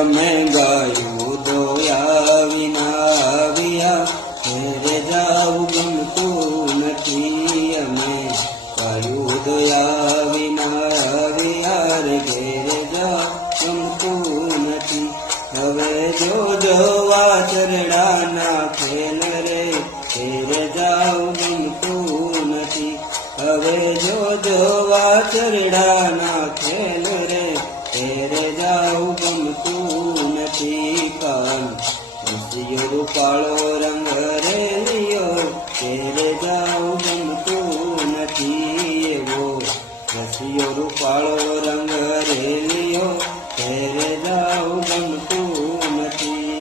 અમે ગાયું દોયા વિના આવ્યા, ઘેરે જાવું ગમતું નથી. અમે ગાયું દોયા વિના આવ્યા રે, ઘેરે જાવું ગમતું નથી. હવે જોજો વાછરડાના ખેલ રે, ઘેરે જાવું ગમતું નથી. હવે જોજો વાછરડાના ખેલ રે, ઘેરે જાવું ગમતું નથી. કાન રૂપાળો